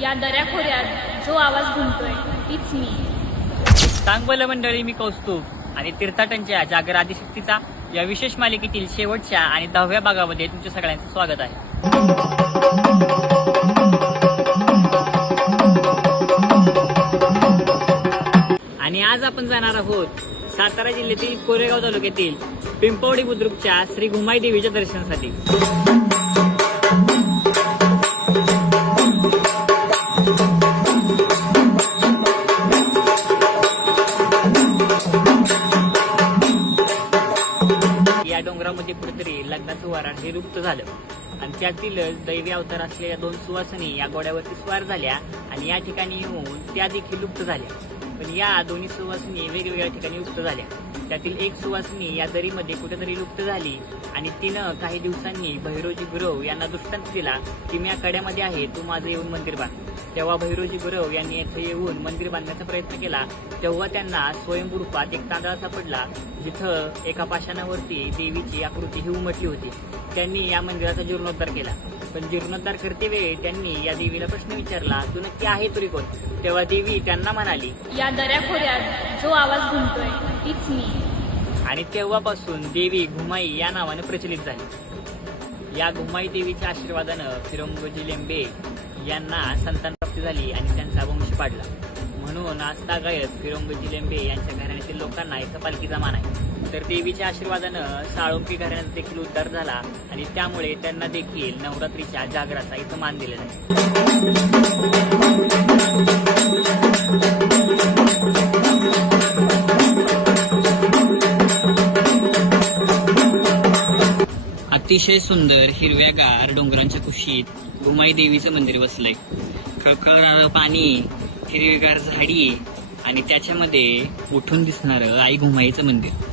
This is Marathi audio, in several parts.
या दऱ्याखोऱ्यात जो आवाज घुमतोय तीच मी. सांगबोला मंडळी, मी कौस्तुभ आणि तीर्थाटनच्या जागर आदिशक्तीचा या विशेष मालिकेतील शेवटच्या आणि 10व्या भागामध्ये तुमच्या सगळ्यांचं स्वागत आहे. आणि आज आपण जाणार आहोत सातारा जिल्ह्यातील कोरेगाव तालुक्यातील पिंपवडी बुद्रुकच्या श्री घुमाई देवीच्या दर्शनासाठी. या डोंगरामध्ये कुठेतरी लग्नाचं वराड हे लुप्त झालं आणि त्यातीलच दैवी अवतार असलेल्या 2 सुवासिनी या घोड्यावरती स्वार झाल्या आणि या ठिकाणी येऊन त्या देखील लुप्त झाल्या. पण या दोन्ही सुवासिनी वेगवेगळ्या ठिकाणी लुप्त झाल्या. त्यातील एक सुवासिनी या दरीमध्ये कुठेतरी लुप्त झाली आणि तिनं काही दिवसांनी भैरोजी गुरव यांना दृष्टांत दिला की मी या कड्यामध्ये आहे, तू माझं येऊन मंदिर बांध. तेव्हा भैरोजी गुरव यांनी येथे येऊन मंदिर बांधण्याचा प्रयत्न केला. तेव्हा त्यांना स्वयंभू रूपात एक तांदळा सापडला, जिथं एका पाषाणावरती देवीची आकृती ही उमटली होती. त्यांनी या मंदिराचा जीर्णोद्धार केला. पण जीर्णोद्धार करते वेळी त्यांनी या देवीला प्रश्न विचारला, तू नक्की आहे तरी कोण? तेव्हा देवी त्यांना म्हणाली, या दऱ्याखोऱ्यात जो आवाज घुमतोय तीच मी. आणि तेव्हापासून देवी घुमाई या नावाने प्रचलित झाली. या घुमाई देवीच्या आशीर्वादानं फिरंगोजी लेंबे यांना संतान प्राप्ती झाली आणि त्यांचा वंश पाडला. म्हणून आजतागायत फिरंगोजी लेंबे यांच्या घराण्यातील लोकांना एका पालखीचा मान आहे. तर देवीच्या आशीर्वादानं साळुंकी घराण्याचा देखील उद्धार झाला आणि त्यामुळे त्यांना देखील नवरात्रीच्या जागराचा इथं मान दिलेला आहे. अतिशय सुंदर हिरव्यागार डोंगरांच्या कुशीत घुमाई देवीचं मंदिर बसलंय. खळखळणारं पाणी, हिरवीगार झाडी आणि त्याच्यामध्ये उठून दिसणारं आई घुमाईचं मंदिर.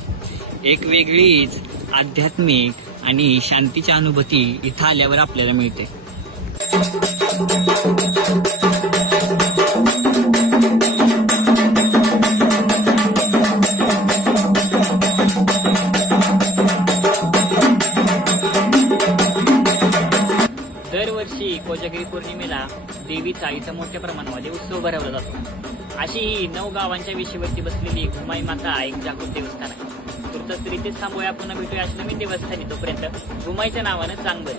एक वेगळीच आध्यात्मिक आणि शांतीची अनुभूती इथं आल्यावर आपल्याला मिळते. दरवर्षी कोजागिरी पौर्णिमेला देवीचा इथं मोठ्या प्रमाणामध्ये उत्सव भरवला जातो. अशी ही 9 गावांच्या विषयवरती बसलेली घुमाई माता एक जागृत देवस्थान आहे. तुर्तास तरी तेच थांबूया, पुन्हा भेटूया अशी नवीन देवस्थानी. तोपर्यंत घुमाईच्या नावानं चांगलं.